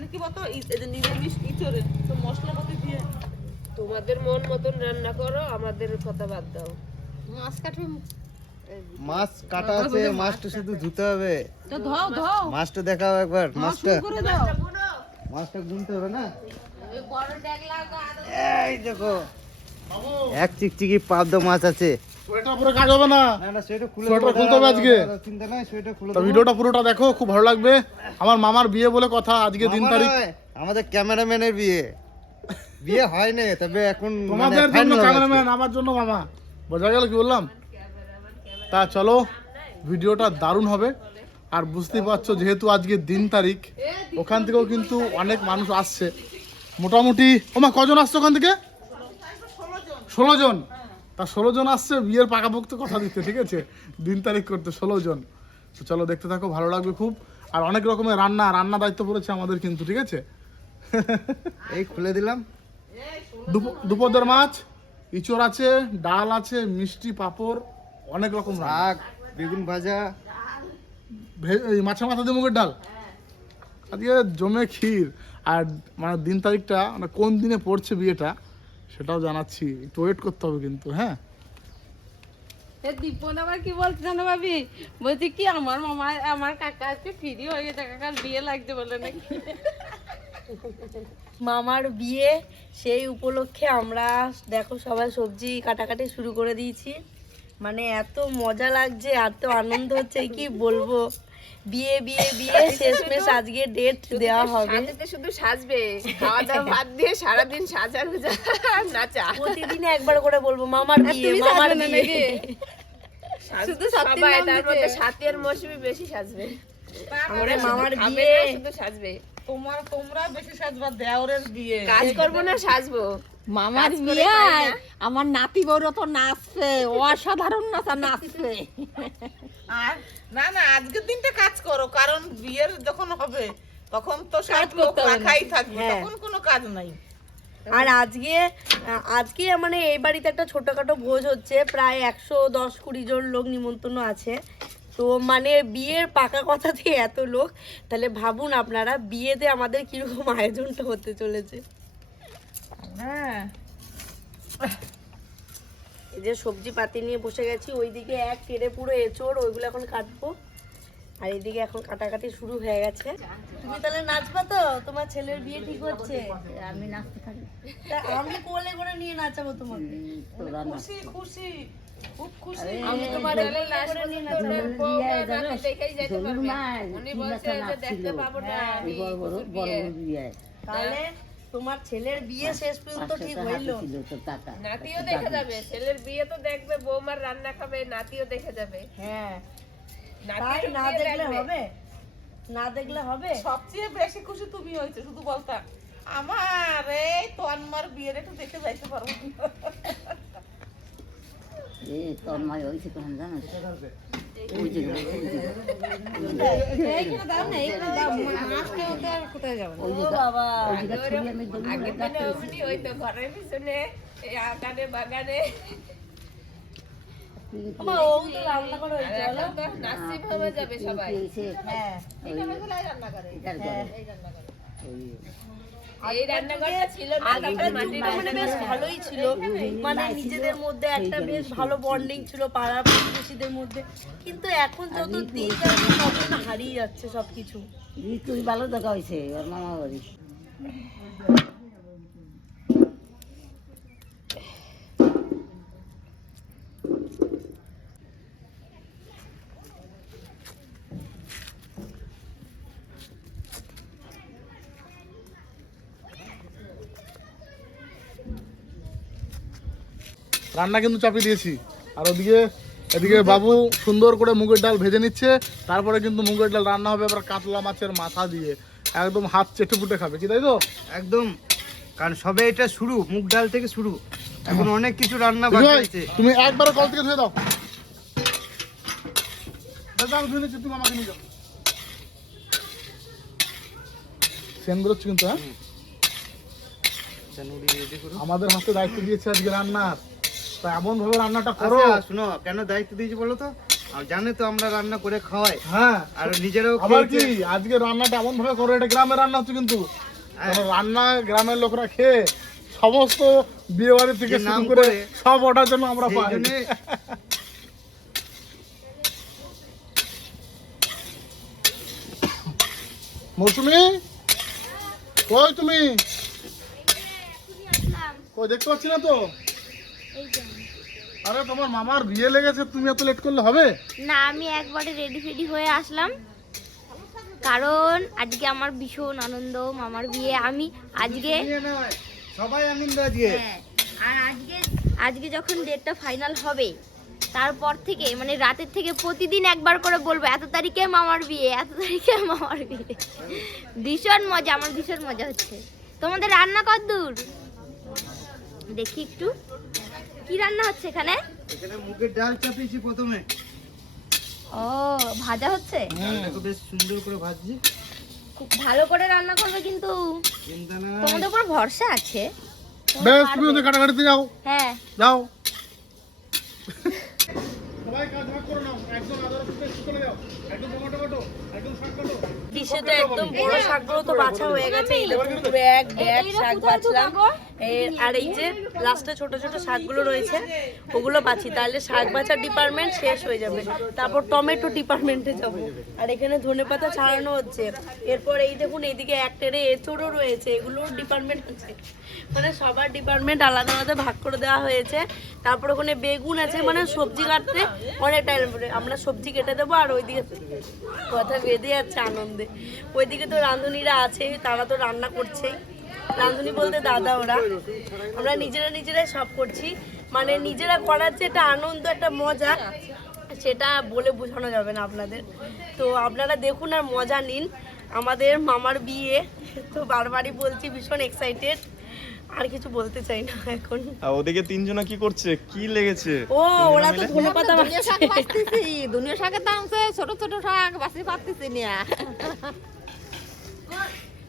মানে কি বলতো এই যে নিরামিষ ইঁচড়ের তো মশলাপাতি দিয়ে তোমাদের মন মতন রান্না করো, আমাদের কথা বাদ দাও। মাছ কাটবে মাছ কাটা আছে, মাছটা শুধু ধুতে হবে। তো ধোও ধোও মাছটা দেখাও একবার, মাছটা করে দাও মাছটা গুনতে হবে না? ওই বড় ডেগলা এই দেখো এক চিকচিকি পাবদা মাছ আছে। সোয়েটার পুরো কাজ হবে না, না না সোয়েটার খুলে সোয়েটার খুলতে হবে আজকে। চিন্তা নাই, সোয়েটার খুলে তো ভিডিওটা পুরোটা দেখো, খুব ভালো লাগবে। আমার মামার বিয়ে বলে কথা, আজকে দিন মামা তারিখ। নয়, আমাদের ক্যামেরাম্যানের বিয়ে। বিয়ে হয় না, তবে এখন তোমাদের জন্য ক্যামেরাম্যান, আমার জন্য মামা। বোঝা গেল কি বললাম? তা চলো, ভিডিওটা দারুণ হবে। আর বুঝতেই পারছো, যেহেতু আজকে দিন তারিখ, ওখান থেকেও কিন্তু অনেক মানুষ আসছে। মোটামুটি ওমা কজন আসছে ওখান থেকে? 16 জন। তা 16 জন আসছে বিয়ের পাকাপোক্ত কথা দিতে, ঠিক আছে? দিন তারিখ করতে 16 জন। তো চলো দেখতে থাকো, ভালো লাগবে খুব। আর অনেক রকমের রান্না দায়িত্ব পড়েছে আমাদের কিন্তু, ঠিক আছে? এই খুলে দিলাম। দুপুরের মাছ, ইঁচড় আছে, ডাল আছে, মিষ্টি, পাঁপড়, অনেক রকম রান্না। শাক, বেগুন ভাজা, এই মাছের মাথা দিয়ে মুগের ডাল, আজকে জমে ক্ষীর। আর মানে দিন তারিখটা মানে কোন দিনে পড়ছে বিয়েটা সেটাও জানাচ্ছি, একটু ওয়েট করতে হবে কিন্তু। হ্যাঁ, দীপন আবার কি বলছে জানো ভাবি, বলছি কি আমার মামা আমার কাকা আজকে ফ্রি হয়ে গেছে, কাকার বিয়ে লাগছে বলে নাকি। মামার বিয়ে, সেই উপলক্ষে আমরা দেখো সবাই সবজি কাটাকাটি শুরু করে দিয়েছি। মানে এত মজা লাগছে, এত আনন্দ হচ্ছে কি বলবো। বিয়ে বিয়ে বিয়ে শেষমেশ আজকে ডেট দেওয়া হবে। সাজতে শুধু সাজবে, খাওয়া দাওয়া ভাত দিয়ে সারাদিন সাজা গুজা নাচা। প্রতিদিন একবার করে বলবো মামার বিয়ে, মামার বিয়ে। শুধু সবাই তার মধ্যে সাথের মৌসুমি বেশি সাজবে। ওরে মামার খাবে বিয়ে, না, শুধু সাজবে। তোমরা বেশি সাজবা, দেওরের বিয়ে। কাজ করবো না, সাজবো। মামার কাজ করে বিয়ে পাই না। আমার নাতি বউরা তো নাচছে, অসাধারণ নাচছে। আর না না আজকের দিনটা কাজ করো, কারণ বিয়ের যখন হবে তখন তো সব কাজ লোক করতে হবে না। রাখাই থাকবে, হ্যাঁ। তখন কোনো কাজ নাই। আর আজকে মানে এই বাড়িতে একটা ছোটখাটো ভোজ হচ্ছে, প্রায় 110-20 জন লোক নিমন্ত্রণ আছে। তো মানে বিয়ের পাকা কথা দিয়ে এত লোক, তাহলে ভাবুন আপনারা বিয়েতে আমাদের কিরকম আয়োজনটা হতে চলেছে। হ্যাঁ এই যে সবজি পাতি নিয়ে বসে গেছি, ওইদিকে এক টেরে পুরো এঁচড়, ওইগুলো এখন কাটবো। আর এইদিকে এখন কাটাকাটি শুরু হয়ে গেছে। তুমি তাহলে নাচবা তো? তোমার ছেলের বিয়ে ঠিক হচ্ছে। আমি নাচতে থাকি। তা আমি কোলে করে নিয়ে নাচাবো তোমাকে। খুশি খুশি খুব খুশি। আমি তোমার কোলে করে নিয়ে নাচাবো। দেখেই যেতে পারবে। উনি বলছে যে দেখতে পাবো না, আমি বড় বড় বড় বড় বিয়ে তাহলে তোমার ছেলের বিয়ে শেষ পর্যন্ত ঠিক হইলো। ছিল তো টাকা। নাতিও দেখে যাবে। ছেলের বিয়ে তো দেখবে, বৌমার রান্না খাবে, নাতিও দেখে যাবে। হ্যাঁ, তাই নাতির না বিয়ে দেখলে দেখবে। হবে? না দেখলে হবে? সবচেয়ে বেশি খুশি তুমি হয়েছে, শুধু বলতা আমার এই তন্মার বিয়ের একটু দেখে যাইতে পারবো। এই তোর মা হইছে তখন জানিস ওই যে এইখানে দাও না, এইখানে দাও, মাছকে ওদের আর কোথায় যাবো? ওই যে ও বাবা, ওই যে ছবি আমি আগের দিনে অমনি হইতো ঘরের পিছনে, এই আগানে বাগানে। আমা ও তো রান্না করে আর হয়েছে বলো। এখন তো নাচি ভাবে যাবে সবাই। হ্যাঁ, এই রান্নাঘরটা ছিল না, আগেকার তখন মাটির যুগটা মানে বেশ ভালোই ছিল, মানে নিজেদের মধ্যে একটা বেশ ভালো বন্ডিং ছিল পাড়া প্রতিবেশীদের মধ্যে। কিন্তু এখন যত দিন যাচ্ছে তত না হারিয়ে যাচ্ছে সবকিছু। তুই ভালো দেখা হয়েছে ওর মামা বাড়ি। রান্না কিন্তু চাপিয়ে দিয়েছি। আর এদিকে বাবু সুন্দর করে মুগের ডাল ভেজে নিচ্ছে। তারপরে কিন্তু মুগের ডাল রান্না হবে আবার কাতলা মাছের মাথা দিয়ে, একদম হাত চেটে পুটে খাবে, কি তাই তো? একদম, কারণ সবে এটা শুরু, মুগ ডাল থেকে শুরু, এখন অনেক কিছু রান্না বাকি বিজয়, আছে। তুমি একবারে কল থেকে ধুয়ে দাও। দাদা আমি ধুয়ে নিচ্ছি, তুমি আমাকে নিয়ে যাও। সেন বেরোচ্ছে কিন্তু। হ্যাঁ, আমাদের হাতে দায়িত্ব দিয়েছে আজকে রান্নার, তা এমন ভাবে রান্নাটা করো। আচ্ছা, শোনো কেন দায়িত্ব দিয়েছি বলো তো? আর জানে তো আমরা রান্না করে খাওয়াই, হ্যাঁ আর নিজেরাও আবার কি খেয়েছে। আজকে রান্নাটা এমন ভাবে করো, এটা গ্রামের রান্না হচ্ছে কিন্তু রান্না গ্রামের লোকরা খেয়ে সমস্ত বিয়ে বাড়ি থেকে যে নাম শুরু করে করে, সব অর্ডার জন্য আমরা সেই পাই। জন্যে মৌসুমি কই তুমি? কই দেখতে পাচ্ছি না তো। আরে তোমার মামার বিয়ে লেগেছে, তুমি এত লেট করলে হবে? না, আমি একবারে রেডি ফেডি হয়ে আসলাম, কারণ আজকে আমার ভীষণ আনন্দ, মামার বিয়ে। আমি আজকে বিয়ে নয়, সবাই আনন্দ আজকে। হ্যাঁ, আর আজকে যখন ডেটটা ফাইনাল হবে, তারপর থেকে মানে রাতের থেকে প্রতিদিন একবার করে বলবো এত তারিখে মামার বিয়ে, এত তারিখে মামার বিয়ে। ভীষণ মজা, আমার ভীষণ মজা হচ্ছে। তোমাদের রান্না কতদূর দেখি একটু, কি রান্না হচ্ছে এখানে? এখানে মুগের ডাল চাপিয়েছি প্রথমে, ও ভাজা হচ্ছে, দেখো বেশ সুন্দর করে ভাজছি। খুব ভালো করে রান্না করবে কিন্তু, চিন্তা না, তোমাদের উপর ভরসা আছে। বেশ, তুমি ওদের কাটাকাটিতে যাও, হ্যাঁ, যাও। সবাই কাজ ভাগ করে নাও, একদম আদা রসুন পেস্ট চলে যাও, একদম টমেটো কাটো, একদম শাক কাটো। ডিশে তো একদম বড় শাকগুলো তো বাছা হয়ে গেছে, এই দেখুন পুরো এক ব্যাগ শাক বাছলাম। আর এই যে লাস্টে ছোট ছোট শাকগুলো রয়েছে ওগুলো বাছি, তাহলে শাক বাছার ডিপার্টমেন্ট শেষ হয়ে যাবে, তারপর টমেটো ডিপার্টমেন্টে যাব। আর এখানে ধনেপাতা ছাড়ানো হচ্ছে। এরপর এই দেখুন এইদিকে এক টেরে এঁচোড়ও রয়েছে, এগুলোর ডিপার্টমেন্ট আছে, মানে সবার ডিপার্টমেন্ট আলাদা আলাদা ভাগ করে দেওয়া হয়েছে। তারপর ওখানে বেগুন আছে, মানে সবজি কাটতে অনেক টাইম পরে আমরা সবজি কেটে দেবো। আর ওইদিকে কথা বেঁধে যাচ্ছে আনন্দে, ওইদিকে তো রাঁধুনিরা আছে, তারা তো রান্না করছেই। রাঁধুনি বলতে দাদা ওরা, আমরা নিজেরাই সব করছি, মানে নিজেরা করার যে একটা আনন্দ, একটা মজা, সেটা বলে বোঝানো যাবে না আপনাদের। তো আপনারা দেখুন আর মজা নিন। আমাদের মামার বিয়ে তো বারবারই বলছি, ভীষণ এক্সাইটেড, আর কিছু বলতে চাই না এখন। আর ওদিকে তিনজনা কি করছে, কি লেগেছে? ও ওরা তো ধনেপাতা দুনিয়া শাক বাঁচতেছি, দুনিয়া শাকের দাম হচ্ছে ছোট ছোট শাক বাঁচতে পারতেছি না।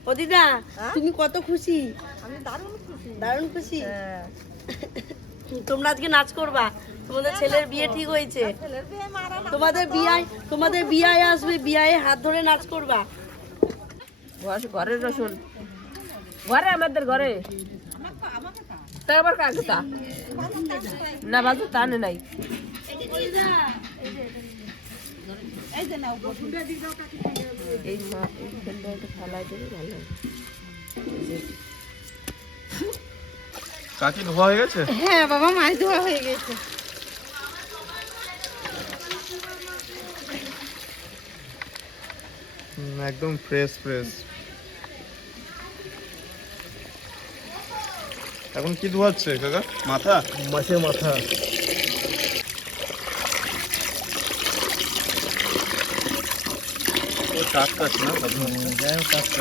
ও দিদা, তুমি কত খুশি? আমি দারুণ খুশি। দারুণ খুশি। তোমরা আজকে নাচ করবা, তোমাদের ছেলের বিয়ে ঠিক হয়েছে, তোমাদের বিয়ায় আসবে, বিয়ায় হাত ধরে নাচ করবা। ঘরের রসুন ঘরে, আমাদের ঘরে তা আবার কাকে তা না বাজু তা নাই। এই মা এইখানটা একটু ফেলাই দিলে ভালো হয়। কাকি ধোয়া হয়ে গেছে? হ্যাঁ বাবা, মাছ ধোয়া হয়ে গেছে। একদম ফ্রেশ ফ্রেশ। এখন কি ধোয়াচ্ছে কাকা? মাথা? মাছের মাথা। ও টাটকা আছে না? কাকা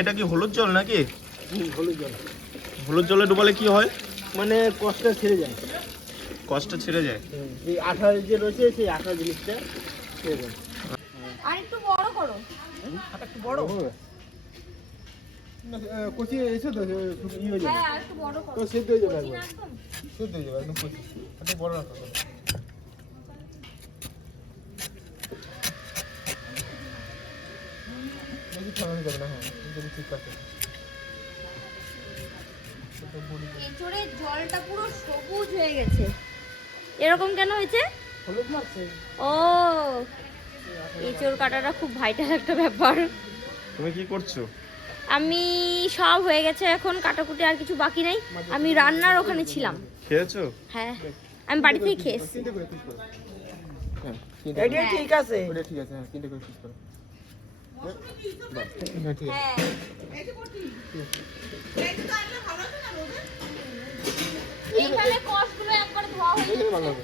এটা কি হলুদ জল নাকি? হলুদ জল, হলুদ জলে ডুবালে কি হয়? মানে কষ্টটা ছেড়ে যায়, কষ্টটা ছেড়ে যায়। এই আঠা যে রয়েছে সেই আঠা জিনিসটা ছেড়ে যায়। আর একটু বড় করো। একটু বড় হবে কচি এসে তো ই হয়ে যাবে, হ্যাঁ, আর একটু বড় করো। তো সেদ্ধ হয়ে যাবে, একবার সেদ্ধ হয়ে যাবে একদম কচি। একটু বড় রাখো, বেশি ঠান্ডা যাবে না। হ্যাঁ ঠিক আছে। এঁচোড়ের জলটা পুরো সবুজ হয়ে গেছে, এরকম কেন হয়েছে? হলুদ মারছে। ও, এঁচোড় কাটাটা খুব ভাইটাল একটা ব্যাপার। তুমি কি করছো? আমি সব হয়ে গেছে, এখন কাটাকুটি আর কিছু বাকি নাই। আমি রান্নার ওখানে ছিলাম। খেয়েছো? হ্যাঁ, আমি বাড়ি থেকে খেয়ে এসেছি। হ্যাঁ এটা ঠিক আছে, ওটা ঠিক আছে। হ্যাঁ 3টে করে পিস করো। হ্যাঁ এইখানে কষগুলো একবার ধোয়া হয়ে যাচ্ছে।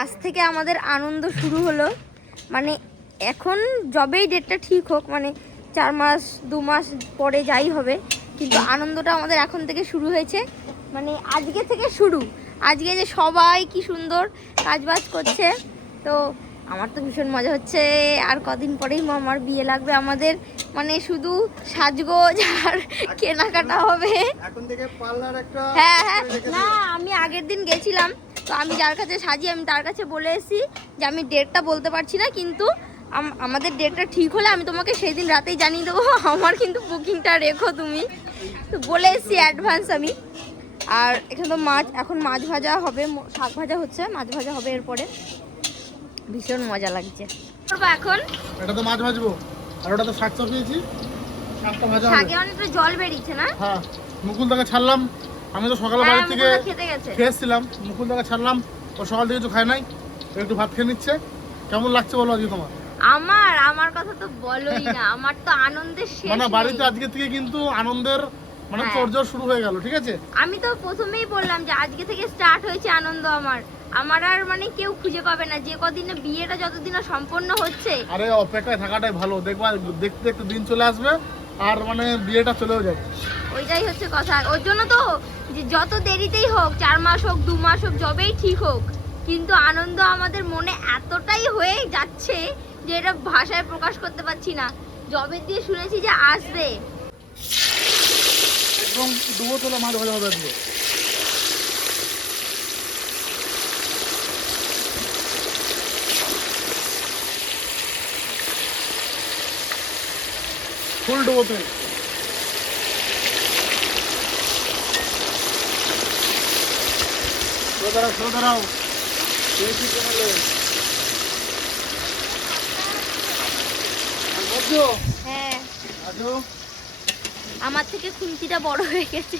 আজ থেকে আমাদের আনন্দ শুরু হলো, মানে এখন যবেই ডেটটা ঠিক হোক, মানে 4 মাস 2 মাস পরে যাই হবে, কিন্তু আনন্দটা আমাদের এখন থেকে শুরু হয়েছে, মানে আজকে থেকে শুরু। আজকে যে সবাই কি সুন্দর কাজবাজ করছে, তো আমার তো ভীষণ মজা হচ্ছে। আর কদিন পরেই মামার বিয়ে লাগবে আমাদের, মানে শুধু সাজগোজ আর কেনাকাটা হবে। এখন থেকে পার্লার একটা হ্যাঁ হ্যাঁ, না আমি আগের দিন গেছিলাম, তো আমি যার কাছে সাজি আমি তার কাছে বলে এসেছি যে আমি ডেটটা বলতে পারছি না, কিন্তু আমাদের ডেটটা ঠিক হলে আমি তোমাকে সেই দিন রাতেই জানিয়ে দেবো। আমার কিন্তু বুকিংটা রেখো তুমি, তো বলে এসেছি অ্যাডভান্স আমি। আর এখানে তো মাছ, এখন মাছ ভাজা হবে, শাক ভাজা হচ্ছে, মাছ ভাজা হবে এরপরে। ভীষণ মজা লাগছে। এখন এটা তো মাছ ভাজবো, আর ওটা তো শাক চাপিয়েছি, শাকটা ভাজা হবে। শাকে অনেকটা জল বেরিয়েছে না? হ্যাঁ, মুকুলদাকে ছাড়লাম, আমি তো সকালে বাড়ি থেকে খেতে গেছে। খেয়েছিলাম, মুকুলদাকে ছাড়লাম, ও সকাল থেকে কিছু খায় নাই, ও একটু ভাত খেয়ে নিচ্ছে। কেমন লাগছে বলো আজকে তোমার? আমার কথা তো বলোই না, আমার তো আনন্দের শেষ মানে নেই। বাড়িতে আজকে থেকে কিন্তু আনন্দের মানে হ্যাঁ। তোড়জোড় শুরু হয়ে গেল, ঠিক আছে? আমি তো প্রথমেই বললাম যে আজকে থেকে স্টার্ট হয়েছে আনন্দ আমার আর মানে কেউ খুঁজে পাবে না, যে কদিনে বিয়েটা যতদিন না সম্পন্ন হচ্ছে। আরে অপেক্ষায় থাকাটাই ভালো, দেখবা দেখতে দেখতে দিন চলে আসবে আর মানে বিয়েটা চলেও যাবে। ওইটাই হচ্ছে কথা। ওর জন্য তো যে যত দেরিতেই হোক, 4 মাস হোক 2 মাস হোক, যবেই ঠিক হোক, কিন্তু আনন্দ আমাদের মনে এতটাই হয়ে যাচ্ছে যে এটা ভাষায় প্রকাশ করতে পারছি না। যবে দিয়ে শুনেছি যে আসবে, একদম ডুবো তোলা মাছ ভাজা হবে আজকে। ফুল ডুবোতে। দাঁড়াও হ্যাঁ আমার থেকে খুন্তিটা বড় হয়ে গেছে।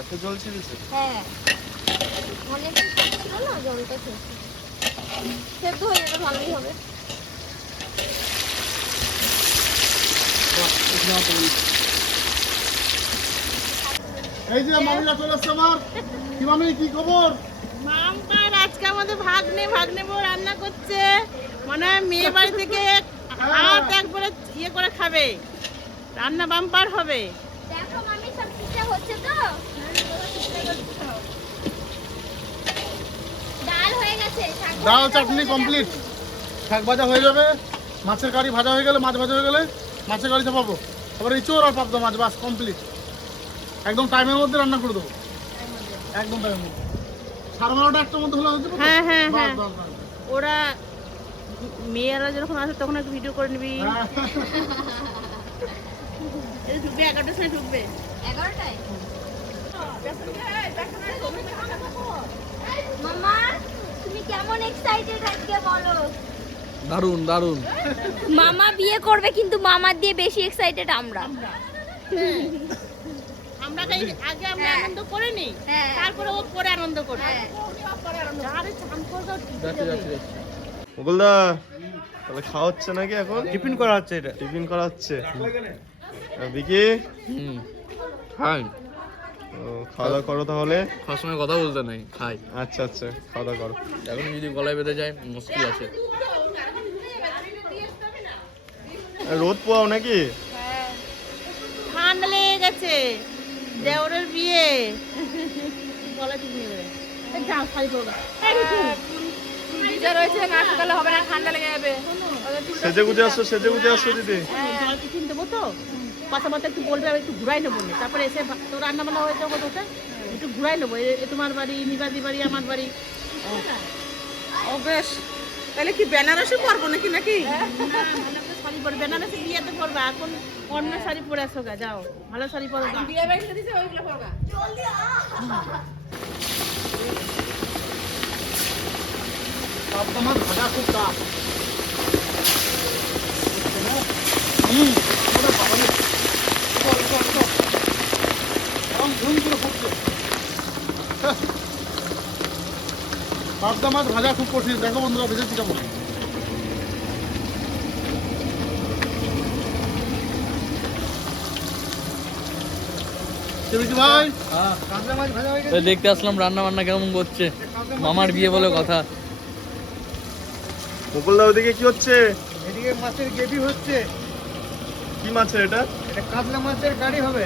এত জল ছেড়েছে? হ্যাঁ অনেক ছিল না, জলটা খেয়েছি, সেদ্ধ হয়ে যাবে, ভালোই হবে। এই যে মামিরা চলে আসছে আমার। কি মামি, কি খবর? মামটার আজকে আমাদের ভাগ্নে বউ রান্না করছে, মানে মেয়ে বাড়ি থেকে হাত একবারে ইয়ে করে খাবে, রান্না বাম্পার হবে। দেখো মামি সব ঠিকঠাক হচ্ছে তো? ডাল হয়ে গেছে, শাক ভাজা ডাল হয়ে চাটনি গেছে। কমপ্লিট, শাক ভাজা হয়ে যাবে, মাছের কারি ভাজা হয়ে গেলে, মাছ ভাজা হয়ে গেলে মাছের কারি চাপাবো, তারপরে ইঁচড় আর পাবদা মাছ, বাস কমপ্লিট। একদম টাইমের মধ্যে রান্না করে দেবো, একদম টাইমের মধ্যে। 12:30 1টার মধ্যে হলে হচ্ছে। হ্যাঁ হ্যাঁ হ্যাঁ, ওরা মেয়েরা যখন আসে তখন একটু ভিডিও করে নিবি। ঢুকবে 11টার সময় ঢুকবে। 11টায় মামা, তুমি কেমন এক্সাইটেড আজকে বলো? দারুন দারুন। মামা বিয়ে করবে, কিন্তু মামার দিয়ে বেশি এক্সাইটেড আমরা। আমরা আগে আমরা আনন্দ করে নি, তারপরে ও পরে আনন্দ করবে। আরে চান করবে, মুকুলদা তাহলে খাওয়া হচ্ছে নাকি এখন? টিফিন করা হচ্ছে, এটা টিফিন করা হচ্ছে। আর বিকি খাই, ও, খাওয়া দাওয়া করো তাহলে। খাওয়ার সময় কথা বলতে নাই, খাই। আচ্ছা আচ্ছা, খাওয়া দাওয়া করো। এখন যদি গলায় বেঁধে যায় মুশকিল আছে। আর রোদ পোয়াও নাকি? ঠান্ডা লেগে গেছে, দেওরের বিয়ে। বলা ঠিক নেই, যাও শাড়ি পরবা। রয়েছে না, সকালে হবে না, ঠান্ডা লেগে যাবে। সেজে গুজে আসছো দিদি। জল টিফিন দেবো তো, কথা মতো একটু বলবে, আমি একটু ঘুরাই নেবো না, তারপরে এসে তো রান্না বান্না হয়েছে ওটা একটু ঘুরাই নেবো। এ তোমার বাড়ি, নিবাদি বাড়ি, আমার বাড়ি। ও বেশ, তাহলে কি বেনারসি পরবো নাকি? শাড়ি পরবে, বেনারসি বিয়েতে পরবা, এখন অন্য শাড়ি পরে আসো গা, যাও ভালো শাড়ি পরো। বিয়ে বাড়ি দিছে ওইগুলো পরবা। পাবদা মাছ ভাজা খুব টাফ। ওরে বাবা রে। পাবদা মাছ ভাজা খুব কঠিন, দেখো বন্ধুরা ভেজেছি কেমন। ভাই কাতলা মাছ ভাজা হয়ে গেছে। দেখতে আসলাম রান্না বান্না কেমন করছে, মামার বিয়ে বলে কথা। মুকুলদা ওদিকে কি হচ্ছে? এদিকে মাছের গ্রেভি হচ্ছে। কি মাছের এটা? এটা কাতলা মাছের গাড়ি হবে।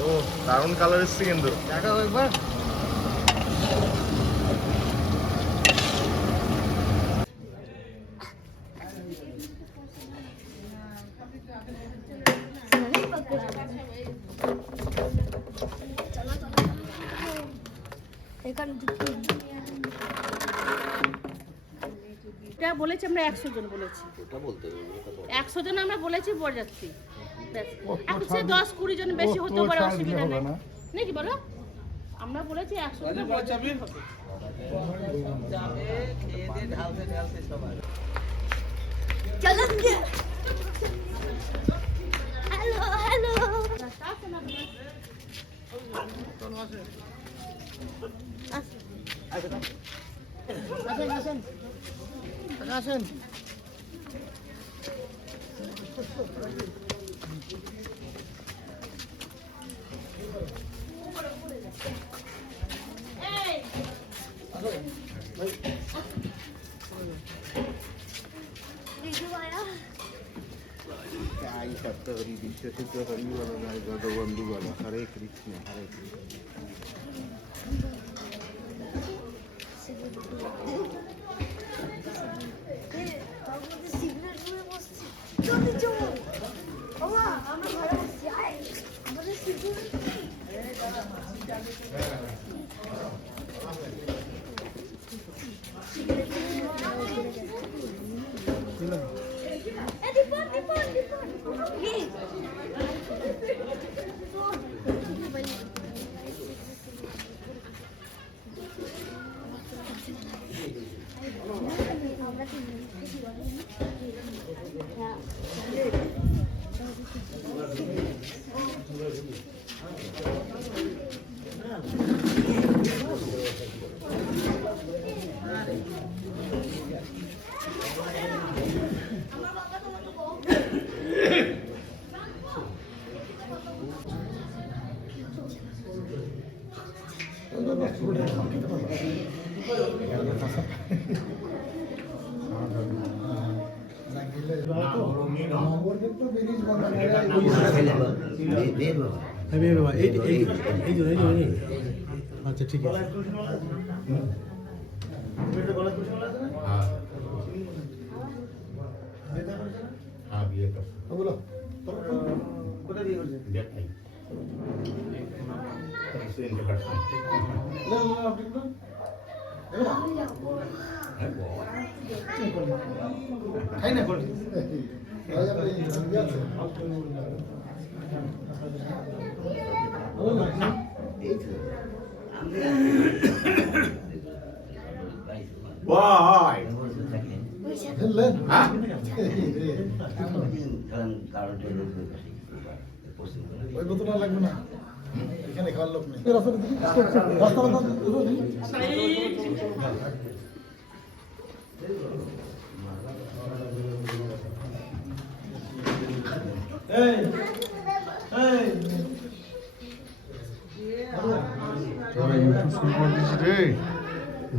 ও দারুণ কালার এসছে কিন্তু। দেখাও একবার। এটা বলেছি আমরা 100 জন বলেছি, 100 জন আমরা বলেছি বরযাত্রী। ব্যাস। এখন সে 10-20 জন বেশি হতে পারে, অসুবিধা নেই নাকি বলো? আমরা বলেছি 100 জন বরযাত্রী হবে। হ্যালো হ্যালো আসেন। আচ্ছা ঠিক আছে। বলো কোথায় দিয়ে করছে? খাই না ওই বোতলটা লাগবে না, এখানে খাওয়ার লোক নেই।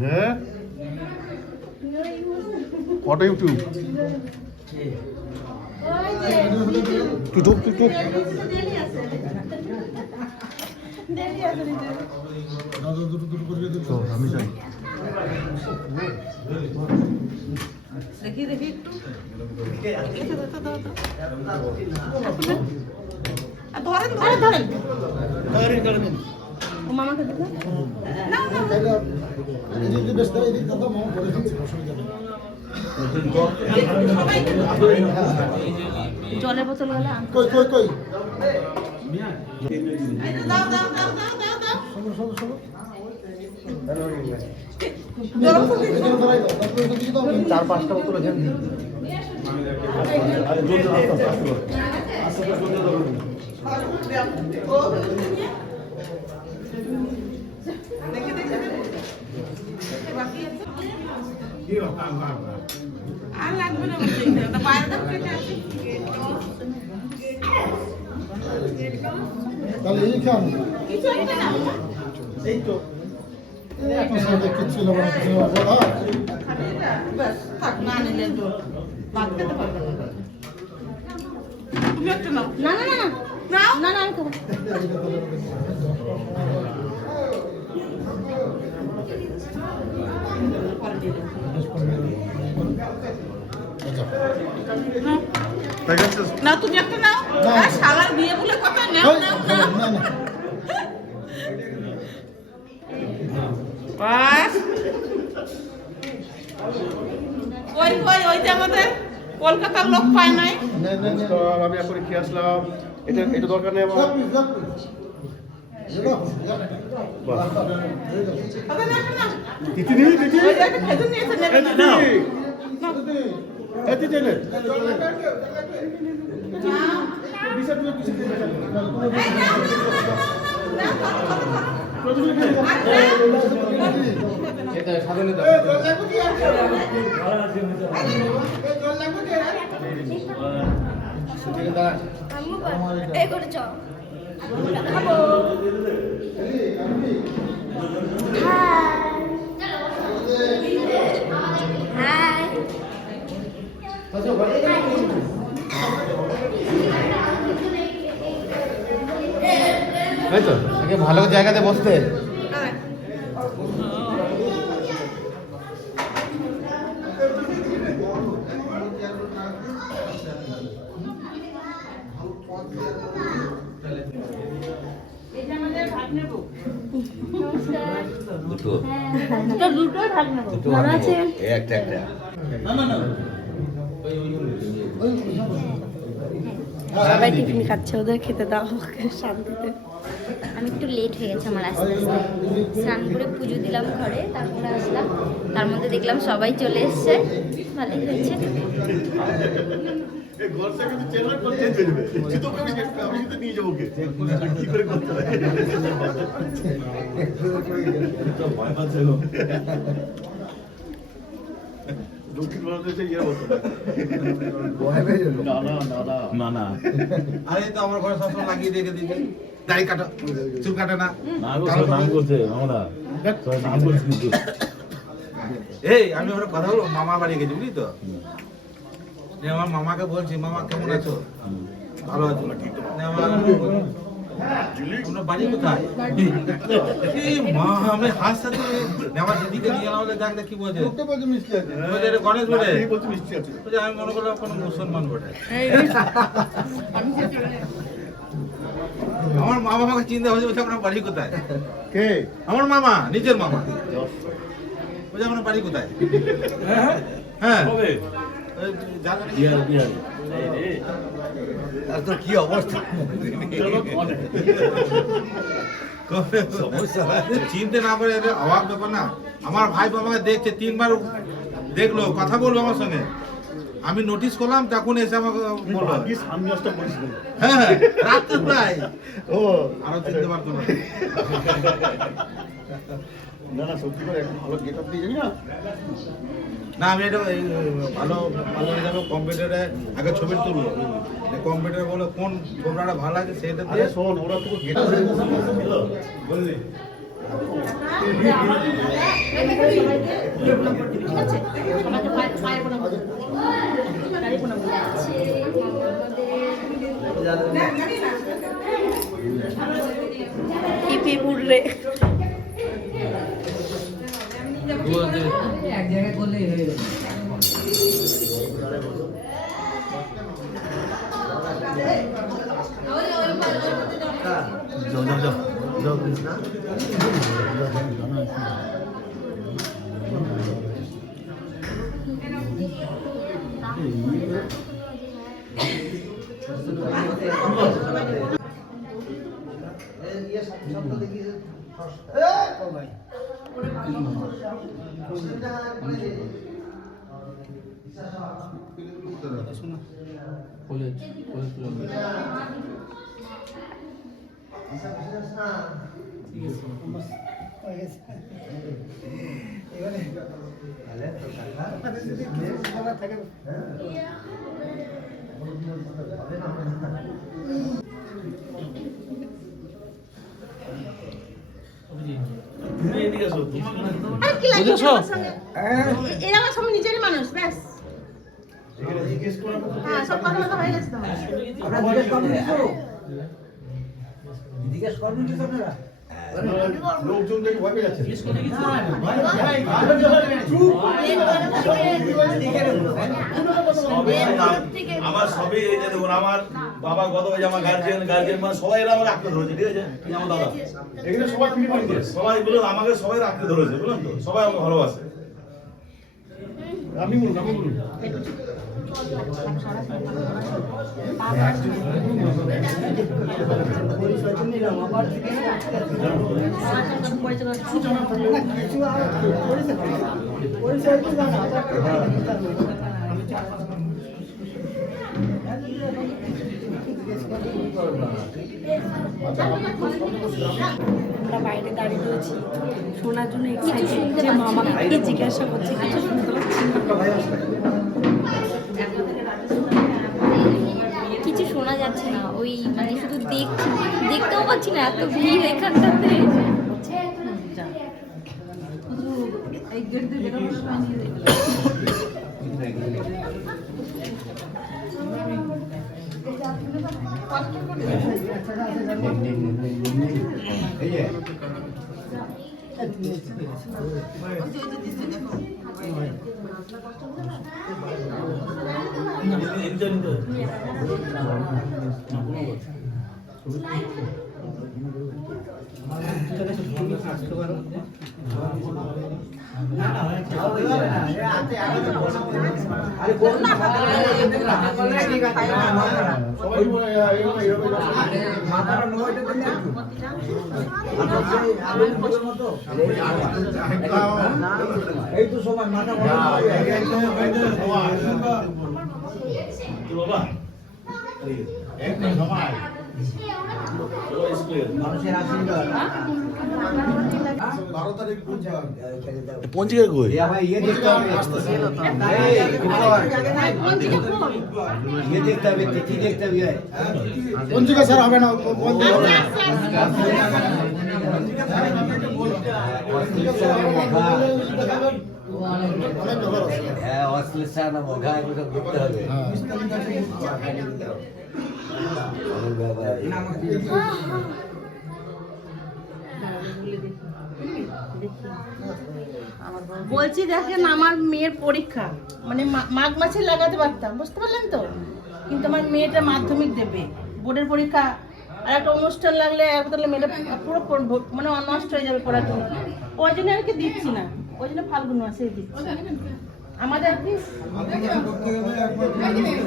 হ্যাঁ কত ইউটিউব আমি চাই দেখি দেখি একটু ধরেন ধরেন মামাকে দেখো জলের বোতল হলে কই কই কই চার পাঁচটা বোতল এখানে বাকি আছে আর লাগবে না বলছি না বাইরেটা কেটে আছে তাহলে এই খান কিছু হবে না এই তো এখন সাথে কিছু না বলা খালি এটা বাস থাক না নিলে তো ভাত খেতে পারবে না তুমি একটু নাও না না না না নাও না না আমি খাবো ঠিক আছে না তুমি একটা নাও আর শালার বিয়ে বলে কথা নাও নাও নাও না না বাস ওই যে আমাদের কলকাতার লোক পায় নাই আমি এখন খেয়ে আসলাম এটা দরকার নেই আমার ওই যে একটা খেজুর নিয়েছে নেবে না এই করে চল খাবো হাই ভালো জায়গাতে বসতে দুটোই ভাগ নেবো ভালো আছে সবাই টিফিন খাচ্ছে, ওদের খেতে দাও শান্তিতে। আমি একটু লেট হয়ে গেছে আমার আস্তে আস্তে স্নান করে পুজো দিলাম ঘরে, তারপরে আসলাম, তার মধ্যে দেখলাম সবাই চলে এসছে, ভালোই হয়েছে। দক্ষিণ ভারতে ইয়ে হতো না আরে তো আমার ঘরে সবসময় লাগিয়ে রেখে দিবি, দাড়ি কাটা, চুল কাটা না। এই আমি ওরা কথা বলবো, মামা বাড়ি গেছি বুঝলি তো, যে আমার মামাকে বলছি, মামা কেমন আছো? ভালো আছো? আপনার বাড়ি কোথায়? এই মা, আমি হাসতে আমার দিদিকে নিয়ে গেলাম, দেখ কি বলছে, গণেশ বলে, আমি মনে করলাম কোনো মুসলমান বটে। আমার মা বাবাকে চিন্তা হয়েছে, বলছে আপনার বাড়ি কোথায়? কে? আমার মামা, নিজের মামা, বলছে আপনার বাড়ি কোথায়? হ্যাঁ তোর কি অবস্থা, চিনতে না পারে, অবাক ব্যাপার না। আমার ভাই বাবাকে দেখছে, 3 বার দেখলো, কথা বলবো আমার সঙ্গে, আমি নোটিস করলাম, তখন এসে আমাকে বললো, হ্যাঁ হ্যাঁ রাত্রে প্রায়, ও আরো চিনতে পারতো না। না সত্যি করে এখন ভালো গেট আপ দিয়ে যাবি না। না আমি এটা ভালো পার্লারে যাবো, কম্পিউটারে আগে ছবি তুলবো, কম্পিউটারে বলে কোন ছবিটা ভালো লাগে সেটা দিয়ে। শোন, ওরা তো গেট আপ বুঝলি, হিপি উড়রে এক জায়গায় করলেই হয়ে যাবে। কলেজ আর কি লাগে বুঝেছো? আমার সঙ্গে? এরা আমার সব নিজেরই মানুষ ব্যাস। হ্যাঁ, সব কথা বলা হয়ে গেছে তোমার। লোকজন দেখে ভয় পেয়ে যাচ্ছে। আমার সবই এই যে দেখুন আমার বাবা গত হয়েছে, আমার গার্জিয়ান মানে সবাই এরা আমাকে আঁকড়ে ধরেছে, ঠিক আছে? এই আমার দাদা এখানে সবাই ফ্রি পানি দিয়েছে। সবাই বলুন আমাকে সবাই আঁকড়ে ধরেছে, বুঝলেন তো? সবাই আমাকে ভালোবাসে। আপনি বলুন, আপনি বলুন। আমরা বাইরে দাঁড়িয়ে রয়েছি শোনার জন্য এক্সাইটেড যে মামাকে জিজ্ঞাসা করছে কিছু শুনতে পাচ্ছি না। কিছু শোনা যাচ্ছে না, ওই মানে শুধু দেখতেও পাচ্ছি না, এত ভিড় এখানটাতে। এই তো সবাই মাথা বাবা পঞ্চিকা কই পঞ্জিকা স্যার হবে না, বলছি দেখেন আমার মেয়ের পরীক্ষা মানে মাঘ মাসে লাগাতে পারতাম, বুঝতে পারলেন তো? কিন্তু আমার মেয়েটা মাধ্যমিক দেবে, বোর্ডের পরীক্ষা, আর একটা অনুষ্ঠান লাগলে তাহলে মেয়েটা পুরো মানে নষ্ট হয়ে যাবে পড়াশোনা। ওই জন্য আর কি দিচ্ছি না, ওই জন্য ফাল্গুন মাসে দিচ্ছি আমাদের। আপনি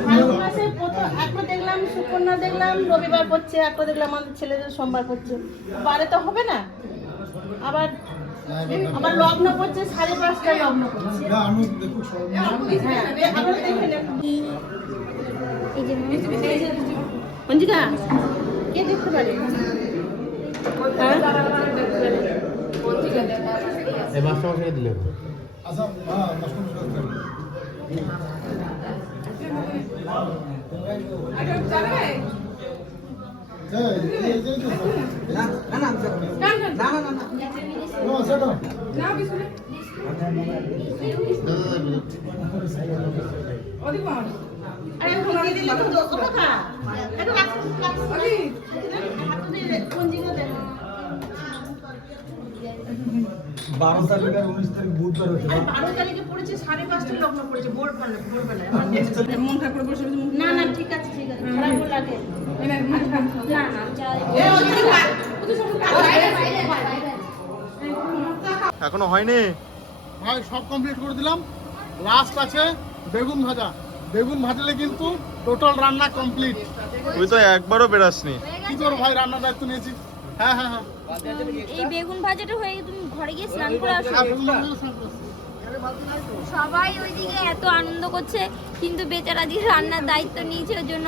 ফাল্গুন মাসে প্রথম একবার দেখলাম সুকন্যা দেখলাম রবিবার পড়ছে, একবার দেখলাম আমাদের ছেলেদের সোমবার পড়ছে, বারে তো হবে না। আবার লগ্ন পড়ছে 5:30 লগ্ন পড়ছে। হ্যাঁ, আবার দেখে নেন। পঞ্জিকা কে দেখতে পারে? বারো তারিখ আর 19 তারিখ বুধবার হচ্ছে। 12 তারিখে পড়েছে 5:30 লগ্ন পড়েছে ভোরবেলায়। মন ঠাকুর বসে না না ঠিক আছে ঠিক আছে, খারাপ লাগে না না এখনো হয়নি ভাই, সব কমপ্লিট করে দিলাম। লাস্ট আছে বেগুন ভাজা। বেগুন ভাজলে কিন্তু টোটাল রান্না কমপ্লিট। তুই তো একবারও বেরাসনি। কি করব ভাই, রান্নার দায়িত্ব নিয়েছি। হ্যাঁ হ্যাঁ হ্যাঁ, এই বেগুন ভাজাটা হয়ে তুমি ঘরে গিয়ে স্নান করে আসো। হ্যাঁ, বেগুন ভাজা স্নান করে আসি। সবাই ওইদিকে এত আনন্দ করছে, কিন্তু বেচারা দিয়ে রান্নার দায়িত্ব নিয়েছে, ওর জন্য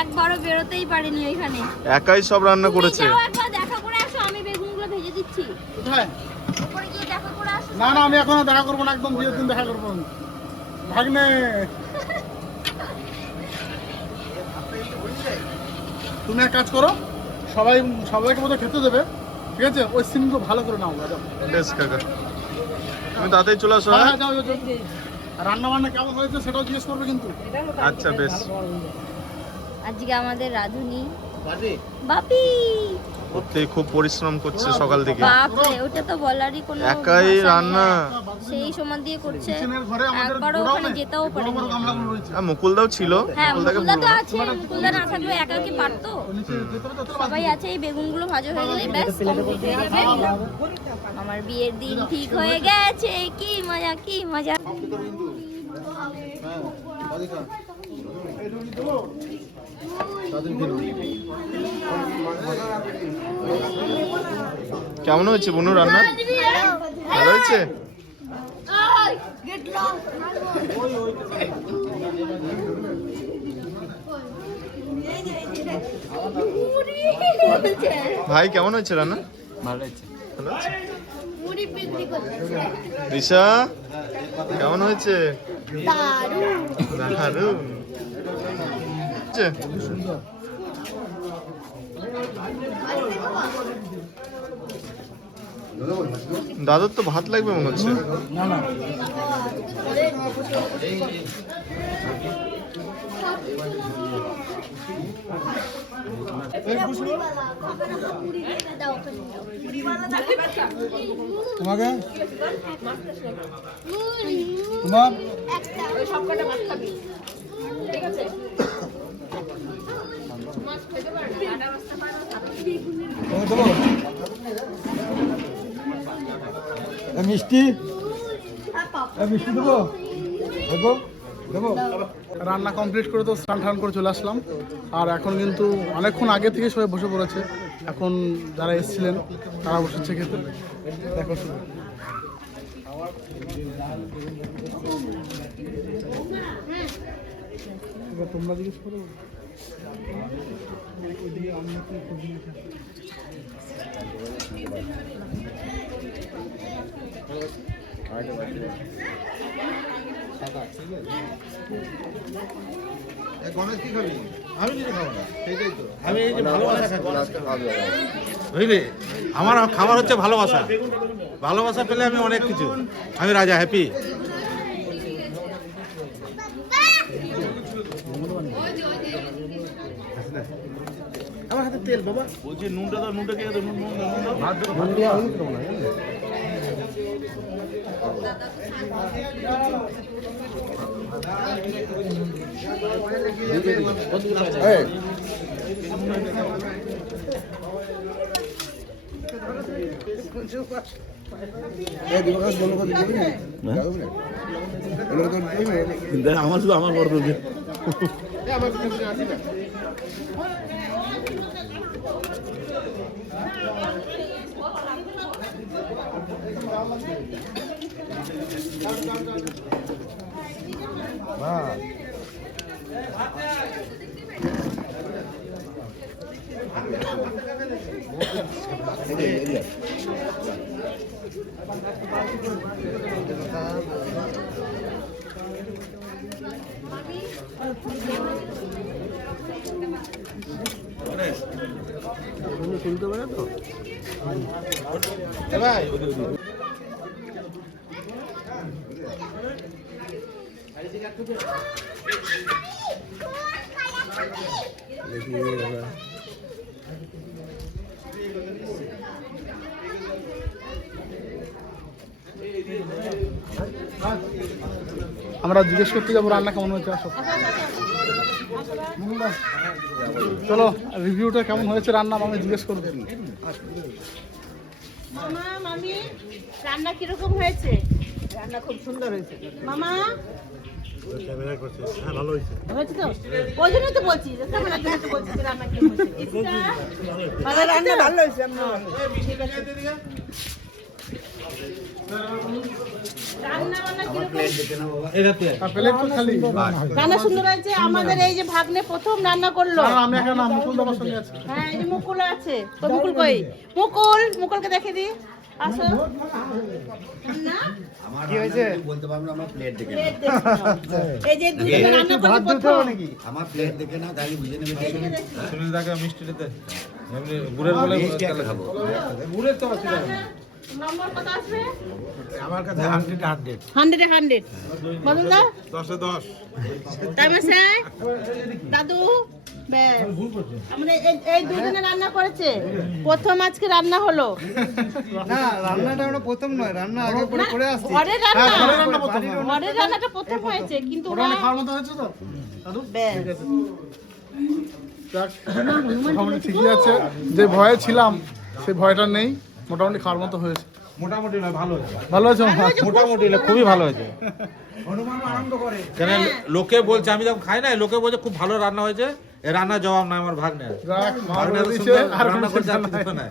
একবারও বেরোতেই পারেনি ওইখানে। একাই সব রান্না করেছে। তুমি যাও একবার দেখা করে আসো, আমি বেগুনগুলো ভেজে দিচ্ছি। কোথায়? উপরে গিয়ে দেখা করে আসো। না না, আমি এখন আর দেখা করবো না, একদম বিয়ের দিন দেখা করবো আমি। ভাগ্নে, তুমি এক কাজ করো, সবাইকে বোধহয় খেতে দেবে, ঠিক আছে? ওই সিনগুলো ভালো করে নাও। বেশ কাকা, তুমি তাড়াতাড়ি চলে আসো। হ্যাঁ, যাও। রান্না বান্না কেমন হয়েছে সেটাও জিজ্ঞেস করবে কিন্তু। আচ্ছা বেশ। আজকে আমাদের রাধুনি বাপি সত্যি খুব পরিশ্রম করছে সকাল থেকে, বাপরে, ওটা তো বলারই কোনো একাই ভাষা নেই। রান্না। সেই সমান দিয়ে করছে, কিচেনের ঘরে আমাদের একবারও ঘোরাও ওখানে নেই, যেতেও বড় পারেনি। বড় গামলাগুলো রয়েছে। আর মুকুলদাও ছিল, হ্যাঁ, মুকুলদাকে মুকুলদা তো বলো। আছে, মুকুলদা না থাকলেও একা কি পারতো? নিচে যেতে হবে তো, সবাই আছে, এই বেগুনগুলো ভাজা হয়ে গেলে ব্যাস কমপ্লিট হয়ে যাবে। আমার বিয়ের দিন ঠিক হয়ে গেছে, কি মজা কি মজা। কেমন হয়েছে বনু রান্না? ভালো হয়েছে? ভাই কেমন হয়েছে রান্না? ভালো হয়েছে। ভালো হয়েছে। দিশা কেমন হয়েছে? দারুণ। হয়েছে? দাদুর তো ভাত লাগবে মনে হচ্ছে। তোমাকে তোমার মিষ্টি মিষ্টি দেবো দেবো দেবো। রান্না কমপ্লিট করে তো স্নান টান করে চলে আসলাম, আর এখন কিন্তু অনেকক্ষণ আগে থেকে সবাই বসে পড়েছে। এখন যারা এসেছিলেন তারা বসেছে খেতে। দেখো শুধু এবার তোমরা জিজ্ঞেস করো। গণেশ কি খাবি? আমি কিছু খাবো না, সেটাই তো আমি এই যে ভালোবাসা বুঝলি, আমার খাবার হচ্ছে ভালোবাসা। ভালোবাসা পেলে আমি অনেক কিছু, আমি রাজা, হ্যাপি। আমার হাতে তেল বাবা, বলছি নুনটা দাও, নুনটা কে দাও, নুন আমার শুধু আমার বড় শুনতে পারে তো ভাই। আমরা জিজ্ঞেস করতে যাবো রান্না কেমন হয়েছে। আসো চলো, রিভিউটা কেমন হয়েছে রান্না আমি জিজ্ঞেস করবো। মামা মামি রান্না কিরকম হয়েছে? রান্না খুব সুন্দর হয়েছে। মামা ভালো হয়েছে। হয়েছে তো? ওই জন্যই তো বলছি যে ক্যামেরার জন্য তো বলছি যে রান্না কেমন হয়েছে। ইস্তা, ভালো রান্না ভালো হয়েছে। ঠিক আছে। রান্না বান্না কিরকম? প্লেট তো খালি। রান্না সুন্দর হয়েছে। আমাদের এই যে ভাগ্নে প্রথম রান্না করলো। না, আমি একা না, মুকুল দাবার সঙ্গে আছি। হ্যাঁ, এই যে মুকুল আছে। তো মুকুল কই? মুকুলকে দেখে দি। আসো কি হয়েছে? বলতে পারবো না, আমার প্লেট দেখে প্লেট দেখছো। এই যে দুজনে রান্না করছে প্রথম। আমার প্লেট দেখে না, তাই বুঝে নেবে। সুনীল দাকে মিষ্টি দিতে এমনি গুড়ের বলে একটা খাবো। গুড়ের তো আছে নম্বর কত আসবে? আমার কাছে 100 100 এ 100 বলুন দা 10 10 টাইম আছে দাদু ব্যাস আমরা এই দুজনে রান্না করেছে প্রথম আজকে রান্না হলো না, রান্নাটা আমরা প্রথম নয়, রান্না আগে পরে করে আসছি। ঘরের রান্না হ্যাঁ, ঘরের রান্না প্রথম। ঘরের রান্নাটা প্রথম হয়েছে কিন্তু ওটা ওরা খাওয়ার মতো হয়েছে তো দাদু? ব্যাস যাক, মোটামুটি ঠিকই আছে। যে ভয়ে ছিলাম সেই ভয়টা নেই, মোটামুটি খাওয়ার মতো হয়েছে। মোটামুটি না, ভালো হয়েছে। ভালো আছে মোটামুটি না, খুবই ভালো হয়েছে। কেন লোকে বলছে, আমি যখন খাই না, লোকে বলছে খুব ভালো রান্না হয়েছে। এ রান্না জবাব নাই, আমার ভাগ নেই। যাক, মা ভাগ্নে বলে এত দিয়েছে, সুন্দর আর রান্না কোনো করছে, আর চিন্তা কিছু নাই। নাই।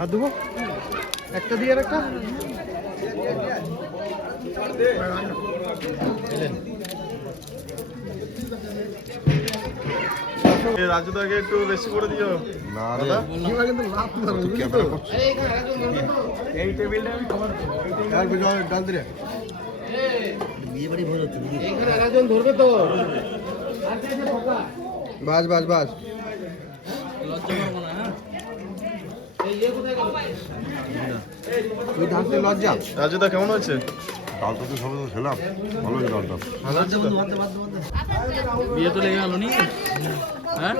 আর দেবো একটা দিয়ে আর একটা। রাজুদাকে একটু বেশি করে দিও। কিন্তু লাভ মারো, বুঝলি তো? এই টেবিলটা আমি কভার ডাল দিলে বিয়ে বাড়ি ভোজ হচ্ছে বুঝলি? বাস বাস বাস। রাজুদা কেমন হয়েছে? ডালটা তো সবাই খেলাম, ভালো হয়েছে ডালটা। ভালো হচ্ছে তো? বিয়ে তো লেগে গেল নি? হ্যাঁ,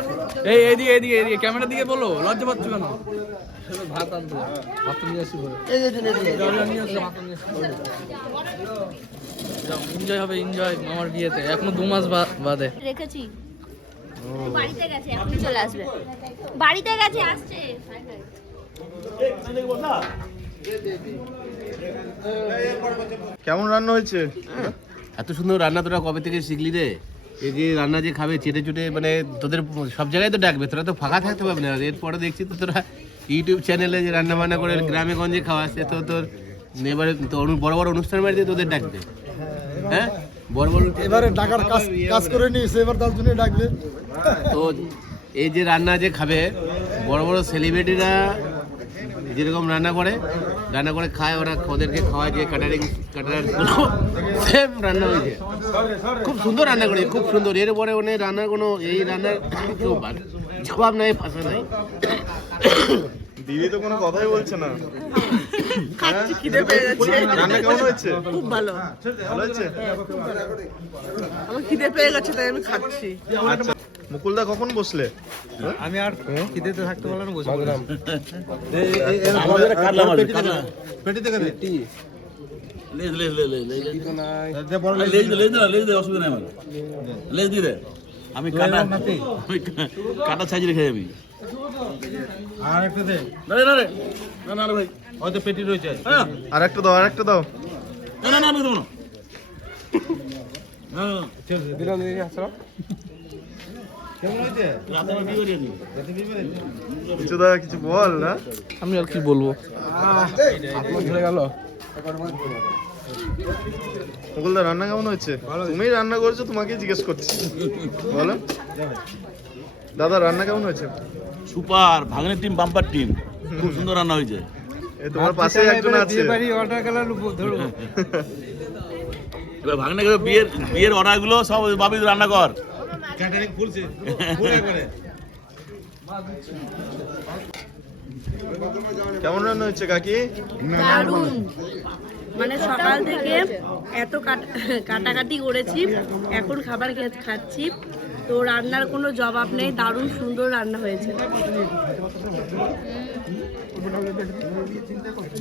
এই এদিকে এদিকে এদিকে ক্যামেরা দিকে বলো, লজ্জা পাচ্ছ কেন? ভাত আনতে ভাত নিয়ে আসি বলে এনজয় হবে, এনজয় মামার বিয়েতে এখনো 2 মাস বাদে। রেখেছি বাড়িতে গেছে, এখন চলে আসবে। বাড়িতে গেছে, আসছে। কেমন রান্না হয়েছে? এত সুন্দর রান্না তোরা কবে থেকে শিখলি রে? এই যে রান্না যে খাবে চেটে চুটে, মানে তোদের সব জায়গায় তো ডাকবে, তোরা তো ফাঁকা থাকতে পারবে না। এরপরে দেখছি তো তোরা ইউটিউব চ্যানেলে যে রান্না বান্না করে গ্রামে গঞ্জে খাওয়া, সে তো তোর এবারে তো বড় বড় অনুষ্ঠান বাড়িতে তোদের ডাকবে। হ্যাঁ, বড় বড় এবারে ডাকার কাজ করে নি, সেবার তার জন্য ডাকবে। তো এই যে রান্না যে খাবে, বড় বড় সেলিব্রিটিরা যেরকম রান্না করে খায়, ওরা ওদেরকে খাওয়ায়, যে ক্যাটারার সেম রান্না হয়েছে। খুব সুন্দর রান্না করে, খুব সুন্দর। এরপরে ওনে রান্নার কোনো এই রান্নার কেউ জবাব নাই, ভাষা নাই। দিদি তো কোনো কথাই বলছে না। খাচ্ছি, খিদে পেয়ে যাচ্ছে। রান্না কেমন হয়েছে? খুব ভালো, ভালো হয়েছে? আমার খিদে পেয়ে গেছে তাই আমি খাচ্ছি। আচ্ছা, মুকুলদা কখন বসলে? আমি আর খিদেতে থাকতে পারলাম না, বসে পড়লাম। পেটি থেকে দে। আমি কাটা সাইজ রেখে যাবি। আর একটা দে। না রে, না রে, না না ভাই, হয়তো পেটি রয়েছে। আর একটা দাও, আর একটা দাও। না না না, আমি দেবো না। দিলাম দিদি আসো। কেমন হয়েছে? রাতে আমি বিয়ে করিনি। কিছু দা কিছু বল না। আমি আর কি বলবো, ধরে গেল। মুকুলদা রান্না কেমন হয়েছে? তুমি রান্না করেছো, তোমাকে জিজ্ঞেস করছি, বলো। দাদা রান্না কেমন হয়েছে? সুপার, ভাগ্নের টিম বাম্পার টিম, খুব সুন্দর রান্না হয়েছে। এই তোমার পাশে একজন আছে। এবার ভাগ্নে বিয়ের অর্ডার গুলো সব বাবি রান্না কর। ক্যাটারিং ফুলছে, পুরো করে। কেমন রান্না হয়েছে কাকি? দারুণ, মানে সকাল থেকে এত কাটাকাটি করেছি, এখন খাবার খাচ্ছি, তো রান্নার কোনো জবাব নেই। দারুণ সুন্দর রান্না হয়েছে।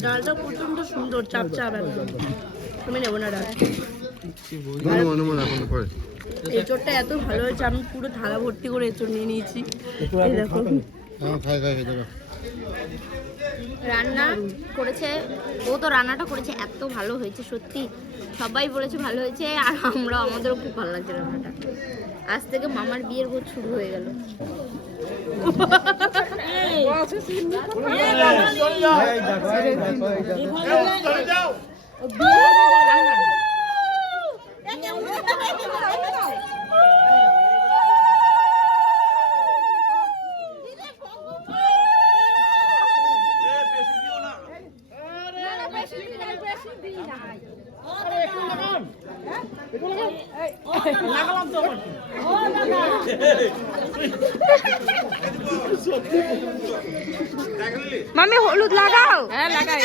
ডালটা প্রচন্ড সুন্দর, চাপচাপ একদম। আমি নেবো না ডাল। এঁচড়টা এত ভালো হয়েছে, আমি পুরো থালা ভর্তি করে এঁচড় নিয়ে নিয়েছি। এই দেখো, রান্না করেছে ও, তো রান্নাটা করেছে, এত ভালো হয়েছে সত্যি। সবাই বলেছে ভালো হয়েছে, আর আমাদেরও খুব ভালো লাগছে রান্নাটা। আজ থেকে মামার বিয়ের ভোজ শুরু হয়ে গেল। মামি হলুদ লাগাও। হ্যাঁ লাগাই।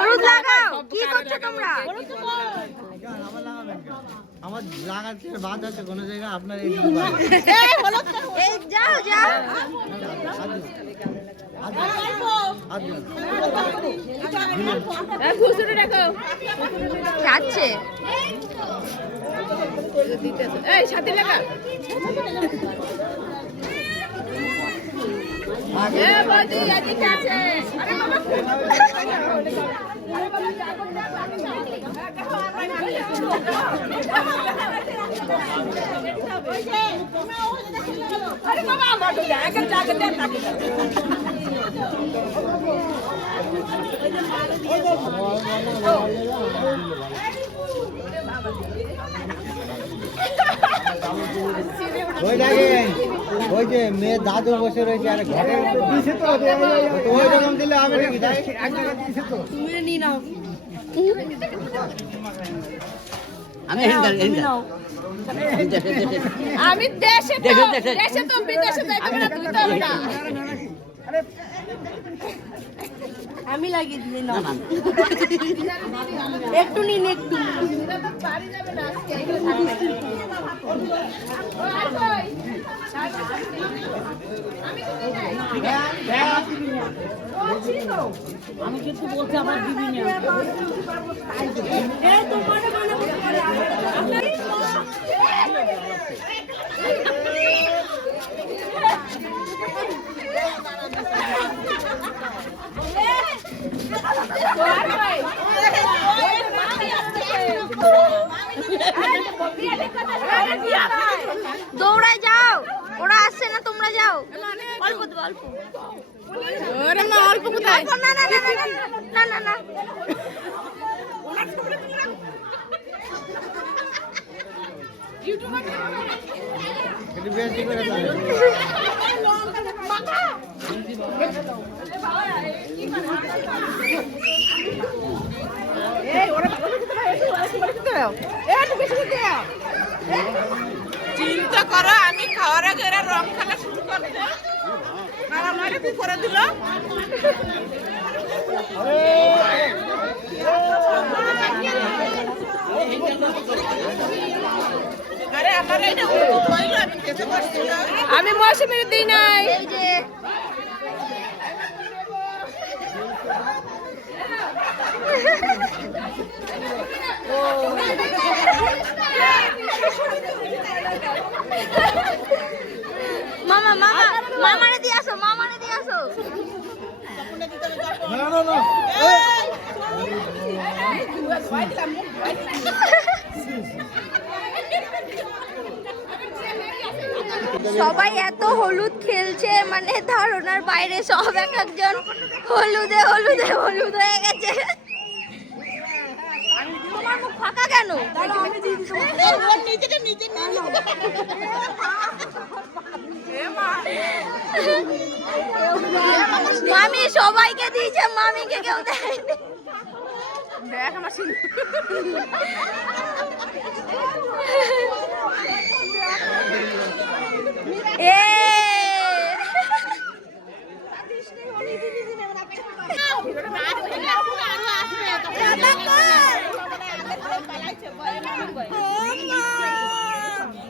হলুদ লাগাও। কি করছো তোমরা? আমার লাগাতে বাদ আছে কোন জায়গা আপনার এই এই যাও যাও। যাচ্ছে। এই সাথে লাগা এ বৌদি এদিকে আছে আরে বাবা আরে বাবা আমার আগে জায়গা দেন নাকি ওই দেখেন ওই যে মেয়ে দাদু বসে রয়েছে আর ঘরের দিছে তো ওই রকম দিলে হবে নাকি তাই এক জায়গা দিছে তো তুমি নিয়ে নাও। আমি নাও আমি দেশে তো বিদেশে যাইতে না তুই তো না আমি লাগিয়ে দিলে নাও। একটু নিন একটু। বাড়ি যাবে না আজকে আমি কিন্তু বলছি আমার দিবি না। দৌড়ায় যাও, ওরা আসছে না, তোমরা যাও। অল্প দেবো, অল্প। ওরে মা অল্প কোথায় না না না না না না না। একটু বেশি করে দাও এই ওরে ভালো দিতে ভাই একটু দিতে দাও একটু বেশি দিতে দাও চিন্তা করো আমি খাওয়ার আগে এরা রং খেলা শুরু করছে আর আমারে কি করে দিল আরে আমার এটা কইলো আমি খেতে পারছি না আমি মৌসুমীর দিই নাই এই যে মামা মামা মামারে দিয়ে আসো, মামারে দিয়ে আসো। না না না সবাই এত হলুদ খেলছে, মানে ধারণার বাইরে। সব এক একজন হলুদে হলুদে হলুদ হয়ে গেছে। তোমার মুখ ফাঁকা কেন? মামি সবাইকে দিয়েছে, মামিকে কেউ দেয়নি। দেখ আমার এ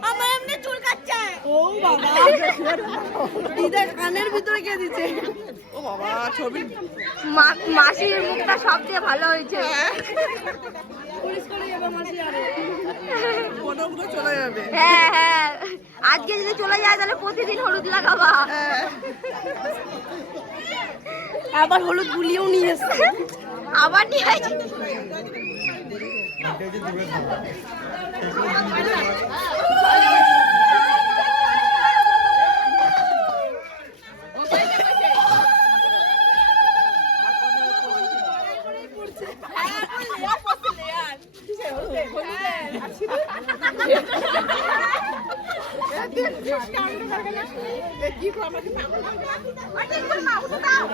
আমার এমনি চুল কাটছে। ও বাবা, দিদা কানের ভিতরে কে দিচ্ছে? ও বাবা ছবি মাসির মুখটা সবচেয়ে ভালো হয়েছে। পুলিশ করে যাবে মাসি আরে। ফটোগুলো চলে যাবে হ্যাঁ হ্যাঁ, আজকে যদি চলে যায় তাহলে প্রতিদিন হলুদ লাগাবা। আবার হলুদ গুলিয়েও নিয়ে এসছে। আবার নিয়ে আসি। কি করে আমাকে পাগল করে মা উঠে দাও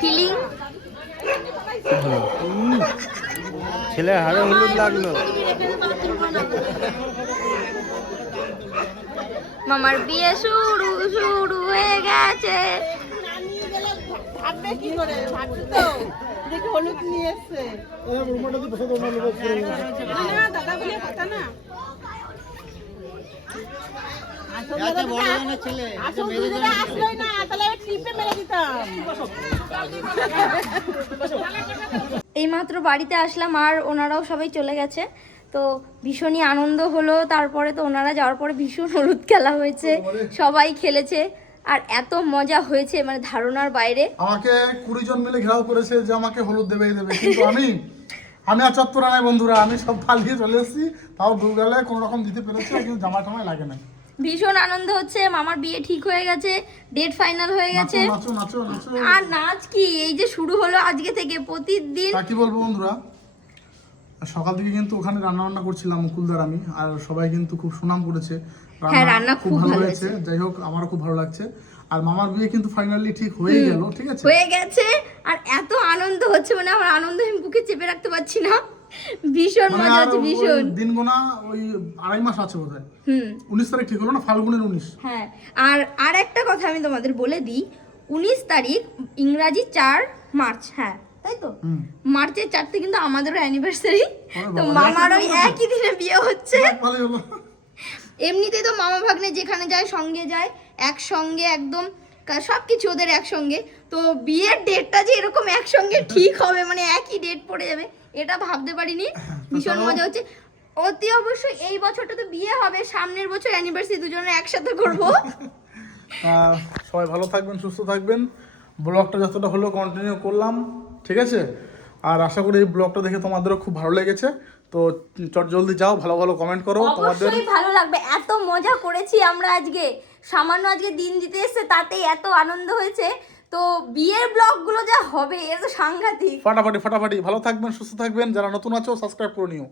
ফিলিং ছেলে হাড়ে হলুদ লাগলো। মামার বিয়ে শুরু শুরু হয়ে গেছে। ভাববে কি করে ভাবছি তো দেখি হলুদ নিয়ে এসছে না দাদা বলে কথা না আসলোই না তাহলে টিপে মেরে দিতাম। এইমাত্র বাড়িতে আসলাম আর ওনারাও সবাই চলে গেছে, তো ভীষণই আনন্দ হলো। তারপরে তো ওনারা যাওয়ার পরে ভীষণ হলুদ খেলা হয়েছে, সবাই খেলেছে আর এত মজা হয়েছে মানে ধারণার বাইরে। আমাকে 20 জন মিলে ঘেরাও করেছে যে আমাকে হলুদ দেবেই দেবে, কিন্তু আমি আর চত্বরা নাই বন্ধুরা, আমি সব পালিয়ে চলে এসেছি। তাও দুগালে কোনো রকম দিতে পেরেছি, কিন্তু জামা টামায় লাগে না। ভীষণ আনন্দ হচ্ছে, মামার বিয়ে ঠিক হয়ে গেছে, ডেট ফাইনাল হয়ে গেছে। নাচো নাচো নাচো। আর নাচ কি এই যে শুরু হলো আজকে থেকে প্রতিদিন। কি বলবো বন্ধুরা, সকাল থেকে কিন্তু ওখানে রান্না বান্না করছিলাম মুকুলদার আমি, আর সবাই কিন্তু খুব সুনাম করেছে, রান্না খুব ভালো হয়েছে। যাই হোক আমারও খুব ভালো লাগছে। আর মামার বিয়ে কিন্তু ফাইনালি ঠিক হয়ে গেল, ঠিক আছে হয়ে গেছে। আর এত আনন্দ হচ্ছে মানে আমার আনন্দ আমি বুকে চেপে রাখতে পারছি না, ভীষণ মজা হচ্ছে ভীষণ। দিন গোনা ওই 2.5 মাস আছে বোধহয়। 19 তারিখ ঠিক হলো না, ফাল্গুনের 19। হ্যাঁ, আর একটা কথা আমি তোমাদের বলে দিই, 19 তারিখ ইংরাজি 4 মার্চ, হ্যাঁ তাই তো, মার্চের 4 কিন্তু আমাদেরও অ্যানিভার্সারি, তো মামারও একই দিনে বিয়ে হচ্ছে। এমনিতেই তো মামা ভাগ্নে যেখানে যায় সঙ্গে যায়, একসঙ্গে একদম সবকিছু ওদের একসঙ্গে। তো বিয়ের ডেটটা যে এরকম একসঙ্গে ঠিক হবে, মানে একই ডেট পড়ে যাবে, এটা ভাবতে পারিনি। ভীষণ মজা হচ্ছে। অতি অবশ্যই এই বছরটা তো বিয়ে হবে, সামনের বছর অ্যানিভার্সারি দুজনে একসাথে করব। সবাই ভালো থাকবেন, সুস্থ থাকবেন। ব্লগটা যতটা হলো কন্টিনিউ করলাম, ঠিক আছে। আর আশা করি এই ব্লগটা দেখে তোমাদেরও খুব ভালো লেগেছে। তো চট জলদি যাও, ভালো ভালো কমেন্ট করো। তোমাদের অবশ্যই ভালো লাগবে, এত মজা করেছি আমরা আজকে। সামান্য আজকে দিন দিতে এসেছে তাতেই এত আনন্দ হয়েছে। তো বিয়ের ব্লগগুলো যা হবে এটা তো সাংঘাতিক। ফাটাফাটি। ভালো থাকবেন, সুস্থ থাকবেন। যারা নতুন আছো সাবস্ক্রাইব করে নিও।